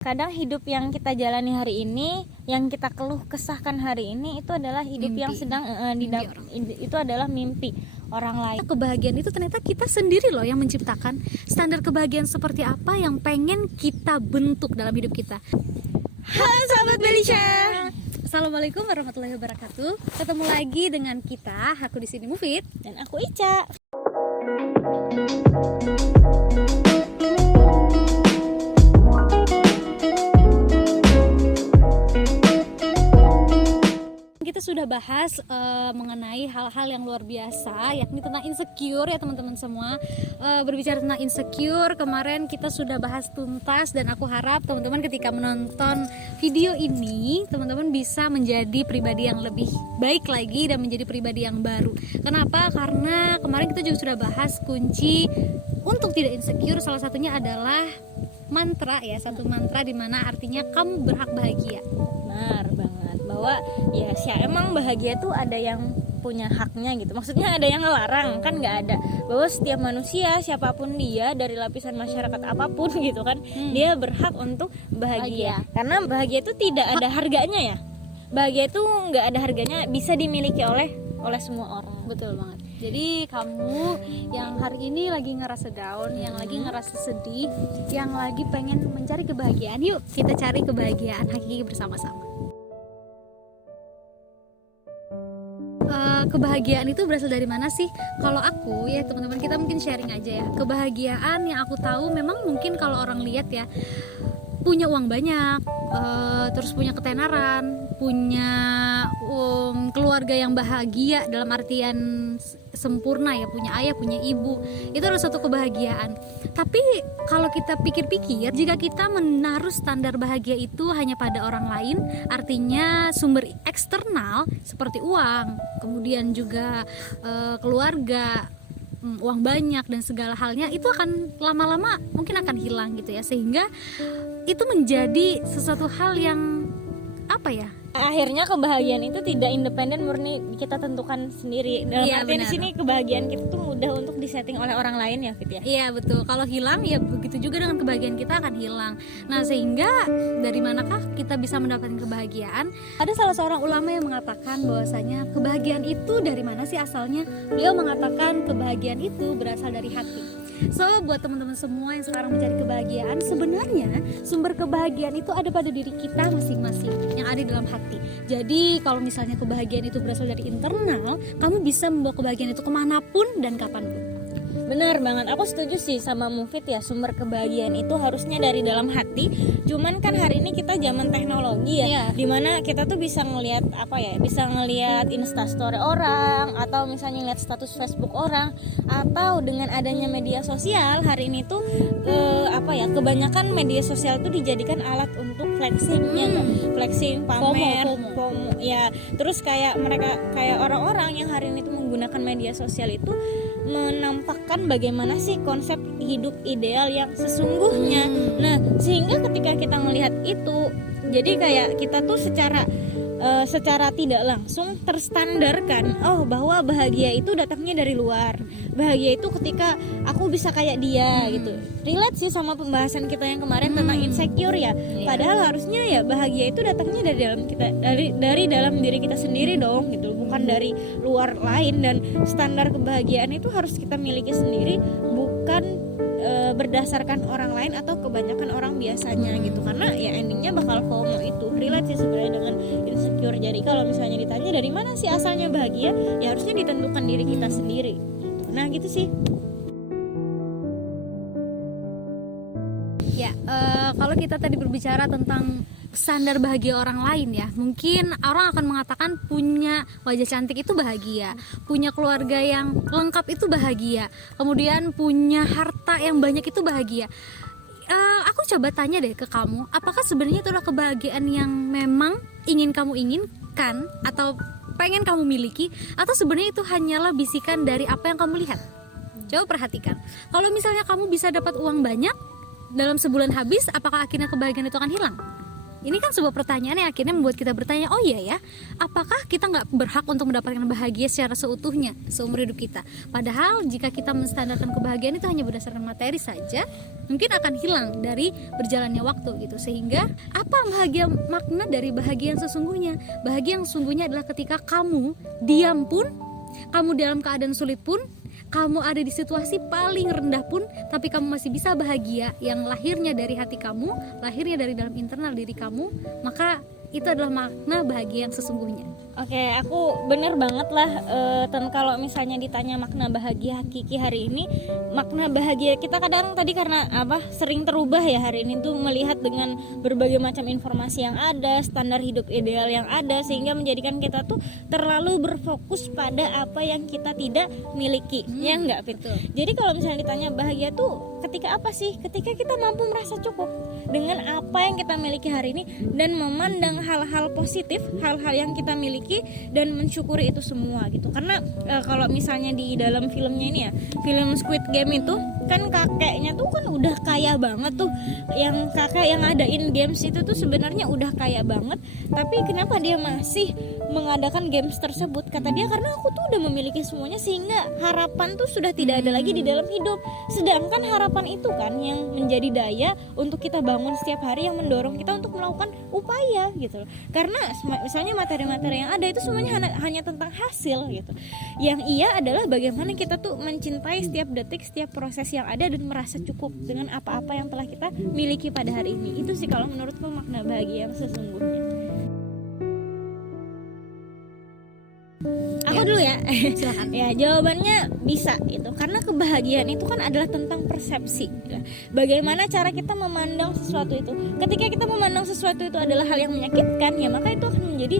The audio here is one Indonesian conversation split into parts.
Kadang hidup yang kita jalani hari ini, yang kita keluh kesahkan hari ini, itu adalah hidup Mimpi. yang sedang itu adalah mimpi orang lain. Kebahagiaan itu ternyata kita sendiri loh yang menciptakan. Standar kebahagiaan seperti apa yang pengen kita bentuk dalam hidup kita. Halo sahabat Belisha. Assalamualaikum warahmatullahi wabarakatuh. Ketemu lagi dengan kita, aku di sini Mufid Dan aku Ica. Kita sudah bahas mengenai hal-hal yang luar biasa, yakni tentang insecure ya teman-teman semua. Berbicara tentang insecure, kemarin kita sudah bahas tuntas, dan aku harap teman-teman ketika menonton video ini, teman-teman bisa menjadi pribadi yang lebih baik lagi dan menjadi pribadi yang baru. Kenapa? Karena kemarin kita juga sudah bahas kunci untuk tidak insecure, salah satunya adalah mantra ya, satu mantra di mana artinya kamu berhak bahagia. Benar banget, bahwa ya emang bahagia tuh ada yang punya haknya gitu. Maksudnya ada yang ngelarang, kan nggak ada. Bahwa setiap manusia, siapapun dia, dari lapisan masyarakat apapun gitu kan, dia berhak untuk bahagia. Karena bahagia itu tidak ada harganya ya. Bahagia itu nggak ada harganya, bisa dimiliki oleh semua orang. Betul banget. Jadi kamu yang hari ini lagi ngerasa down, yang lagi ngerasa sedih, yang lagi pengen mencari kebahagiaan, yuk kita cari kebahagiaan hakiki bersama-sama. Kebahagiaan itu berasal dari mana sih? Kalau aku ya teman-teman, kita mungkin sharing aja ya. Kebahagiaan yang aku tahu memang mungkin kalau orang lihat ya, punya uang banyak, terus punya ketenaran, punya keluarga yang bahagia dalam artian sempurna ya, punya ayah, punya ibu, itu adalah suatu kebahagiaan. Tapi kalau kita pikir-pikir, jika kita menaruh standar bahagia itu hanya pada orang lain, artinya sumber eksternal seperti uang, kemudian juga keluarga, uang banyak dan segala halnya, itu akan lama-lama mungkin akan hilang gitu ya, sehingga itu menjadi sesuatu hal yang apa ya, Akhirnya kebahagiaan itu tidak independen, murni kita tentukan sendiri. Dalam artian di sini kebahagiaan kita tuh mudah untuk disetting oleh orang lain ya, Fit ya. Iya betul. Kalau hilang ya begitu juga dengan kebahagiaan kita akan hilang. Nah, sehingga dari manakah kita bisa mendapatkan kebahagiaan? Ada salah seorang ulama yang mengatakan bahwasanya kebahagiaan itu dari mana sih asalnya? Beliau mengatakan kebahagiaan itu berasal dari hati. So, buat teman-teman semua yang sekarang mencari kebahagiaan, sebenarnya sumber kebahagiaan itu ada pada diri kita masing-masing, yang ada di dalam hati. Jadi kalau misalnya kebahagiaan itu berasal dari internal, kamu bisa membawa kebahagiaan itu kemanapun dan kapanpun. Benar banget, aku setuju sih sama Mufid ya. Sumber kebahagiaan itu harusnya dari dalam hati. Cuman kan hari ini kita zaman teknologi ya, dimana kita tuh bisa ngelihat bisa ngelihat instastory orang, atau misalnya ngeliat status Facebook orang, atau dengan adanya media sosial hari ini tuh kebanyakan media sosial itu dijadikan alat untuk flexingnya, flexing, pamer, FOMO ya. Terus kayak orang-orang yang hari ini tuh menggunakan media sosial itu menampakkan bagaimana sih konsep hidup ideal yang sesungguhnya. Nah, sehingga ketika kita melihat itu, jadi kayak kita tuh secara tidak langsung terstandarkan, bahwa bahagia itu datangnya dari luar. Bahagia itu ketika aku bisa kayak dia gitu. Relate sih sama pembahasan kita yang kemarin tentang insecure ya. Padahal harusnya ya bahagia itu datangnya dari dalam kita, dari dalam diri kita sendiri dong gitu, bukan dari luar lain. Dan standar kebahagiaan itu harus kita miliki sendiri, bukan berdasarkan orang lain atau kebanyakan orang biasanya gitu. Karena ya endingnya bakal FOMO itu. Relate sih sebenarnya dengan insecure. Jadi kalau misalnya ditanya dari mana sih asalnya bahagia, ya harusnya ditentukan diri kita sendiri gitu. Nah gitu sih ya. Kalau kita tadi berbicara tentang standar bahagia orang lain ya, mungkin orang akan mengatakan punya wajah cantik itu bahagia, punya keluarga yang lengkap itu bahagia, kemudian punya harta yang banyak itu bahagia. Aku coba tanya deh ke kamu, apakah sebenarnya itu adalah kebahagiaan yang memang ingin kamu inginkan atau pengen kamu miliki, atau sebenarnya itu hanyalah bisikan dari apa yang kamu lihat? Coba perhatikan. Kalau misalnya kamu bisa dapat uang banyak dalam sebulan habis, apakah akhirnya kebahagiaan itu akan hilang? Ini kan sebuah pertanyaan yang akhirnya membuat kita bertanya, oh iya ya, apakah kita nggak berhak untuk mendapatkan bahagia secara seutuhnya seumur hidup kita? Padahal jika kita menstandarkan kebahagiaan itu hanya berdasarkan materi saja, mungkin akan hilang dari berjalannya waktu gitu. Sehingga apa makna dari bahagia yang sesungguhnya? Bahagia yang sesungguhnya adalah ketika kamu diam pun, kamu dalam keadaan sulit pun, kamu ada di situasi paling rendah pun, tapi kamu masih bisa bahagia, yang lahirnya dari hati kamu, lahirnya dari dalam internal diri kamu, maka itu adalah makna bahagia yang sesungguhnya. Oke, aku bener banget lah. Dan kalau misalnya ditanya makna bahagia hakiki hari ini, makna bahagia kita kadang tadi karena sering terubah ya hari ini tuh, melihat dengan berbagai macam informasi yang ada, standar hidup ideal yang ada, sehingga menjadikan kita tuh terlalu berfokus pada apa yang kita tidak miliki. Ya enggak, Fit? Jadi kalau misalnya ditanya bahagia tuh ketika apa sih? Ketika kita mampu merasa cukup dengan apa yang kita miliki hari ini dan memandang hal-hal positif, hal-hal yang kita miliki dan mensyukuri itu semua gitu. Karena kalau misalnya di dalam filmnya ini ya, film Squid Game itu kan kakeknya tuh kan udah kaya banget tuh, yang kakek yang ngadain games itu tuh sebenarnya udah kaya banget, tapi kenapa dia masih mengadakan games tersebut? Kata dia, karena aku tuh udah memiliki semuanya sehingga harapan tuh sudah tidak ada lagi di dalam hidup. Sedangkan harapan itu kan yang menjadi daya untuk kita bangun setiap hari, yang mendorong kita untuk melakukan upaya gitu loh. Karena misalnya materi-materi yang ada itu semuanya hanya tentang hasil gitu. Yang iya adalah bagaimana kita tuh mencintai setiap detik, setiap proses yang ada, dan merasa cukup dengan apa-apa yang telah kita miliki pada hari ini. Itu sih kalau menurutku makna bahagia yang sesungguhnya. Aku dulu ya. Silakan. Ya, jawabannya bisa itu. Karena kebahagiaan itu kan adalah tentang persepsi. Bagaimana cara kita memandang sesuatu itu. Ketika kita memandang sesuatu itu adalah hal yang menyakitkan, ya maka itu akan menjadi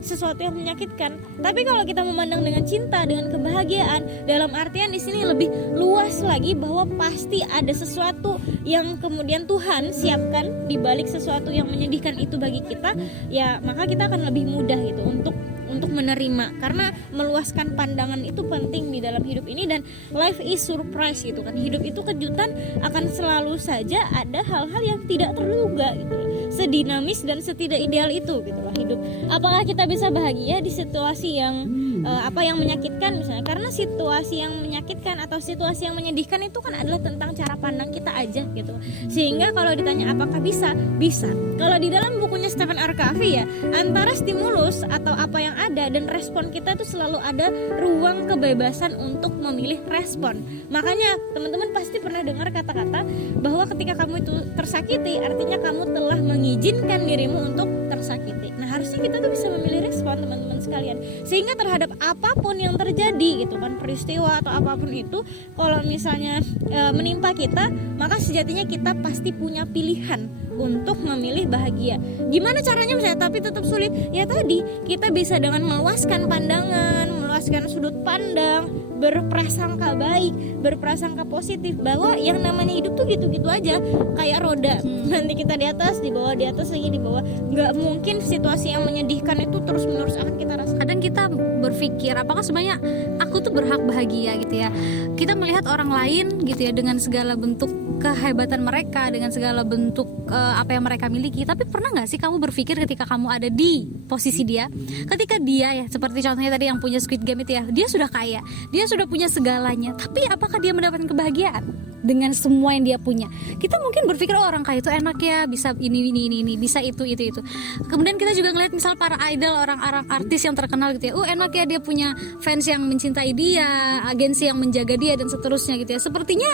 sesuatu yang menyakitkan. Tapi kalau kita memandang dengan cinta, dengan kebahagiaan, dalam artian di sini lebih luas lagi, bahwa pasti ada sesuatu yang kemudian Tuhan siapkan di balik sesuatu yang menyedihkan itu bagi kita, ya maka kita akan lebih mudah gitu untuk menerima. Karena meluaskan pandangan itu penting di dalam hidup ini, dan life is surprise gitu kan. Hidup itu kejutan, akan selalu saja ada hal-hal yang tidak terduga gitu loh. Sedinamis dan setidak ideal itu gitu loh hidup. Apakah kita bisa bahagia di situasi yang yang menyakitkan misalnya? Karena situasi yang menyakitkan atau situasi yang menyedihkan itu kan adalah tentang cara pandang kita aja gitu. Sehingga kalau ditanya apakah bisa? Bisa. Kalau di dalam bukunya Stephen R. Covey ya, antara stimulus atau apa yang ada dan respon kita itu selalu ada ruang kebebasan untuk memilih respon. Makanya teman-teman pasti pernah dengar kata-kata bahwa ketika kamu itu tersakiti, artinya kamu telah mengizinkan dirimu untuk tersakiti. Nah, harusnya kita tuh bisa memilih respon, teman-teman sekalian. Sehingga terhadap apapun yang terjadi gitu kan, peristiwa atau apapun itu, kalau misalnya menimpa kita, maka sejatinya kita pasti punya pilihan untuk memilih bahagia. Gimana caranya misalnya tapi tetap sulit? Ya tadi, kita bisa dengan meluaskan pandangan, meluaskan sudut pandang, berprasangka baik, berprasangka positif, bahwa yang namanya hidup tuh gitu-gitu aja, kayak roda. Nanti kita di atas, di bawah, di atas lagi, di bawah. Nggak mungkin situasi yang menyedihkan itu terus-menerus akan kita rasakan. Kadang kita berpikir, apakah sebenarnya aku tuh berhak bahagia gitu ya. Kita melihat orang lain gitu ya, dengan segala bentuk kehebatan mereka, dengan segala bentuk apa yang mereka miliki. Tapi pernah nggak sih kamu berpikir ketika kamu ada di posisi dia, ketika dia ya, seperti contohnya tadi yang punya Squid Game itu ya, dia sudah kaya, dia sudah punya segalanya, tapi apakah dia mendapatkan kebahagiaan dengan semua yang dia punya? Kita mungkin berpikir, oh orang kaya itu enak ya, bisa ini, bisa itu. Kemudian kita juga ngeliat misal para idol, orang-orang artis yang terkenal gitu ya, enak ya, dia punya fans yang mencintai dia, agensi yang menjaga dia, dan seterusnya gitu ya. Sepertinya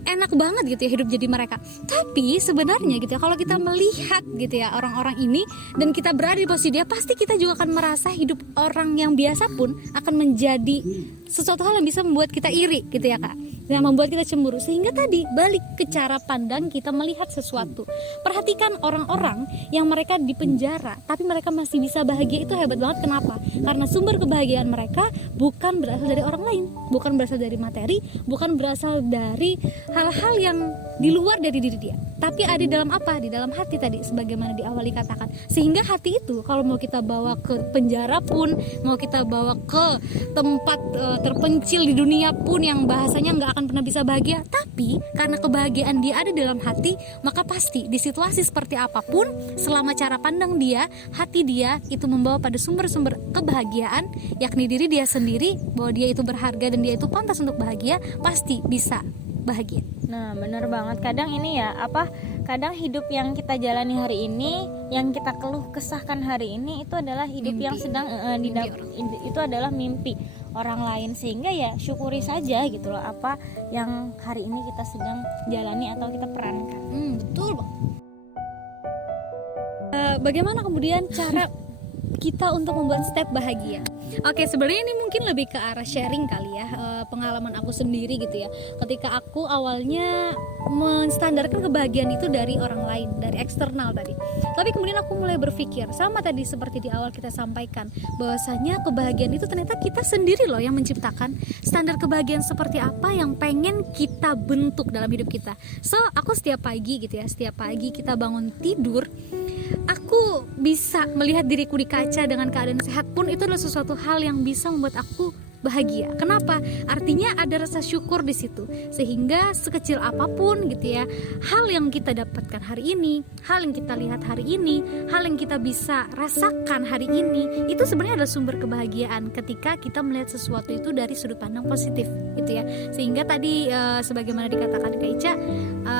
enak banget gitu ya hidup jadi mereka. Tapi sebenarnya gitu ya, kalau kita melihat gitu ya orang-orang ini dan kita berada di posisi dia, pasti kita juga akan merasa hidup orang yang biasa pun akan menjadi sesuatu hal yang bisa membuat kita iri gitu ya Kak, yang membuat kita cemburu. Sehingga tadi balik ke cara pandang kita melihat sesuatu. Perhatikan orang-orang yang mereka di penjara tapi mereka masih bisa bahagia, itu hebat banget. Kenapa? Karena sumber kebahagiaan mereka bukan berasal dari orang lain, bukan berasal dari materi, bukan berasal dari hal-hal yang di luar dari diri dia, tapi ada di dalam apa? Di dalam hati tadi, sebagaimana di awal dikatakan. Sehingga hati itu kalau mau kita bawa ke penjara pun, mau kita bawa ke tempat terpencil di dunia pun yang bahasanya nggak akan pernah bisa bahagia, tapi karena kebahagiaan dia ada di dalam hati, maka pasti di situasi seperti apapun, selama cara pandang dia, hati dia itu membawa pada sumber-sumber kebahagiaan, yakni diri dia sendiri, bahwa dia itu berharga dan dia itu pantas untuk bahagia, pasti bisa bahagia. Nah, bener banget. Kadang ini ya, kadang hidup yang kita jalani hari ini, yang kita keluh kesahkan hari ini, itu adalah hidup Mimpi. yang sedang itu adalah mimpi orang lain. Sehingga ya syukuri saja gitu loh apa yang hari ini kita sedang jalani atau kita perankan. Betul bang. Bagaimana kemudian cara kita untuk membuat step bahagia? Oke, sebenarnya ini mungkin lebih ke arah sharing kali ya, pengalaman aku sendiri gitu ya. Ketika aku awalnya menstandarkan kebahagiaan itu dari orang lain, dari eksternal tadi. Tapi kemudian aku mulai berpikir, sama tadi seperti di awal kita sampaikan, bahwasanya kebahagiaan itu ternyata kita sendiri loh yang menciptakan. Standar kebahagiaan seperti apa yang pengen kita bentuk dalam hidup kita. So, aku setiap pagi gitu ya, setiap pagi kita bangun tidur, aku bisa melihat diriku di kaca dengan keadaan sehat pun, itu adalah sesuatu hal yang bisa membuat aku bahagia. Kenapa? Artinya ada rasa syukur di situ. Sehingga sekecil apapun gitu ya, hal yang kita dapatkan hari ini, hal yang kita lihat hari ini, hal yang kita bisa rasakan hari ini, itu sebenarnya adalah sumber kebahagiaan ketika kita melihat sesuatu itu dari sudut pandang positif gitu ya. Sehingga tadi sebagaimana dikatakan Kak Ica,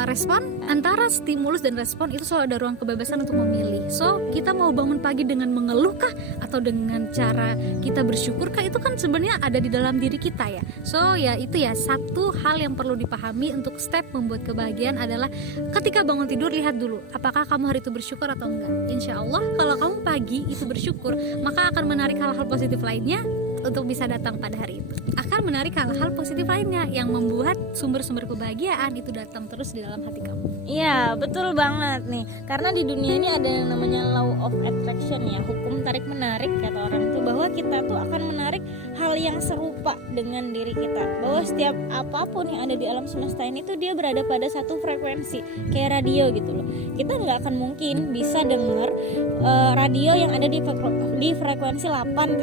respon antara stimulus dan respon itu selalu ada ruang kebebasan untuk memilih. So, kita mau bangun pagi dengan mengeluhkah atau dengan cara kita bersyukurkah, itu kan sebenarnya ada di dalam diri kita ya. So ya itu ya, satu hal yang perlu dipahami untuk step membuat kebahagiaan adalah ketika bangun tidur, lihat dulu apakah kamu hari itu bersyukur atau enggak. Insya Allah kalau kamu pagi itu bersyukur, maka akan menarik hal-hal positif lainnya untuk bisa datang pada hari itu. Akan menarik hal-hal positif lainnya yang membuat sumber-sumber kebahagiaan itu datang terus di dalam hati kamu. Iya, betul banget nih. Karena di dunia ini ada yang namanya law of attraction ya, hukum tarik menarik kata orang itu, bahwa kita tuh akan menarik hal yang serupa dengan diri kita. Bahwa setiap apapun yang ada di alam semesta ini tuh dia berada pada satu frekuensi, kayak radio gitu loh. Kita nggak akan mungkin bisa dengar radio yang ada di frekuensi 8.0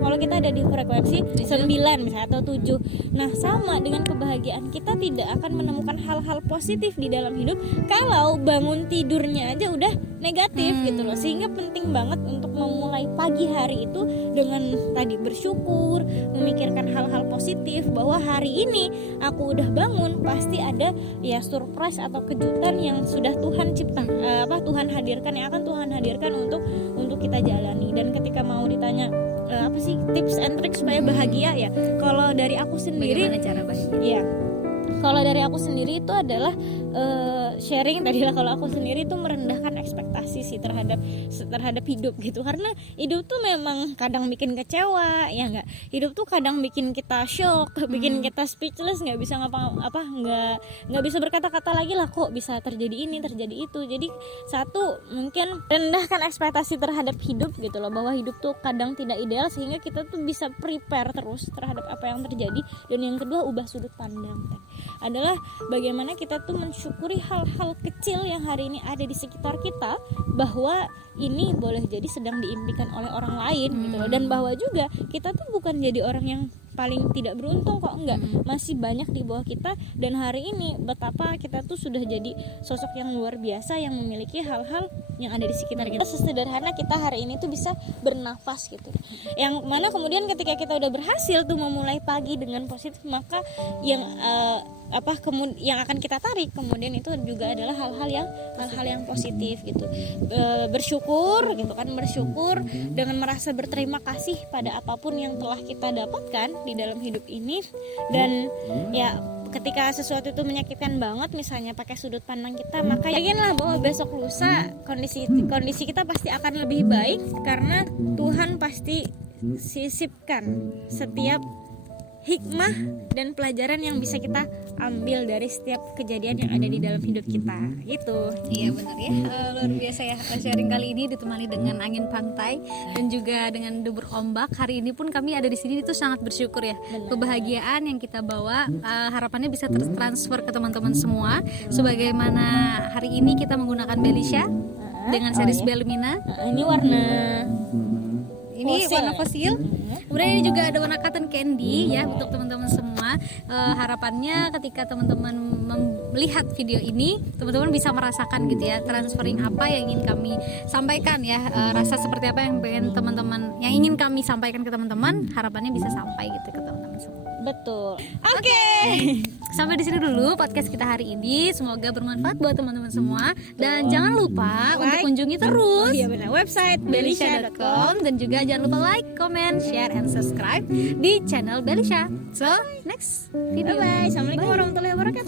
kalau kita ada di frekuensi 9 misalnya atau 7. Nah, sama dengan kebahagiaan, kita tidak akan menemukan hal-hal positif di dalam hidup kalau bangun tidurnya aja udah negatif gitu loh. Sehingga penting banget untuk memulai pagi hari itu dengan tadi bersyukur, memikirkan hal-hal positif, bahwa hari ini aku udah bangun pasti ada ya surprise atau kejutan yang sudah Tuhan Tuhan hadirkan, yang akan Tuhan hadirkan untuk kita jalani. Dan ketika mau ditanya apa sih tips and tricks supaya bahagia ya, kalau dari aku sendiri, bagaimana cara bahagia? Iya, kalau dari aku sendiri itu adalah sharing tadi lah. Kalau aku sendiri itu merendahkan ekspektasi sih terhadap hidup gitu. Karena hidup tuh memang kadang bikin kecewa ya nggak, hidup tuh kadang bikin kita shock, bikin kita speechless, nggak bisa nggak bisa berkata-kata lagi lah, kok bisa terjadi ini terjadi itu. Jadi satu, mungkin rendahkan ekspektasi terhadap hidup gitu loh, bahwa hidup tuh kadang tidak ideal, sehingga kita tuh bisa prepare terus terhadap apa yang terjadi. Dan yang kedua, ubah sudut pandang adalah bagaimana kita tuh mensyukuri hal-hal kecil yang hari ini ada di sekitar kita, bahwa ini boleh jadi sedang diimpikan oleh orang lain gitu loh. Dan bahwa juga kita tuh bukan jadi orang yang paling tidak beruntung kok, enggak, masih banyak di bawah kita. Dan hari ini betapa kita tuh sudah jadi sosok yang luar biasa yang memiliki hal-hal yang ada di sekitar kita. Sesederhana kita hari ini tuh bisa bernafas gitu, yang mana kemudian ketika kita udah berhasil tuh memulai pagi dengan positif, maka yang yang akan kita tarik kemudian itu juga adalah hal-hal yang positif gitu. Bersyukur gitu kan, bersyukur dengan merasa berterima kasih pada apapun yang telah kita dapatkan di dalam hidup ini. Dan ya ketika sesuatu itu menyakitkan banget, misalnya pakai sudut pandang kita, maka yakinlah bahwa besok lusa kondisi kita pasti akan lebih baik, karena Tuhan pasti sisipkan setiap hikmah dan pelajaran yang bisa kita ambil dari setiap kejadian yang ada di dalam hidup kita gitu. Iya benar ya. Luar biasa ya, sharing kali ini ditemani dengan angin pantai dan juga dengan debur ombak. Hari ini pun kami ada di sini itu sangat bersyukur ya. Benar. Kebahagiaan yang kita bawa harapannya bisa tertransfer ke teman-teman semua. Sebagaimana hari ini kita menggunakan Belisha dengan series Belmina. Ini warna Ini fosil. warna fosil. Kemudian ini juga ada warna cotton candy ya untuk teman-teman semua. Harapannya ketika teman-teman melihat video ini, teman-teman bisa merasakan gitu ya, transferring apa yang ingin kami sampaikan ya, rasa seperti apa yang pengen teman-teman, yang ingin kami sampaikan ke teman-teman, harapannya bisa sampai gitu ke teman-teman semua. betul. Oke. Sampai di sini dulu podcast kita hari ini. Semoga bermanfaat buat teman-teman semua. Dan jangan lupa untuk kunjungi terus Iya benar, website belisha.com. belisha.com dan juga jangan lupa like, comment, share, and subscribe di channel Belisha. So, next video. Bye bye. Assalamualaikum warahmatullahi wabarakatuh.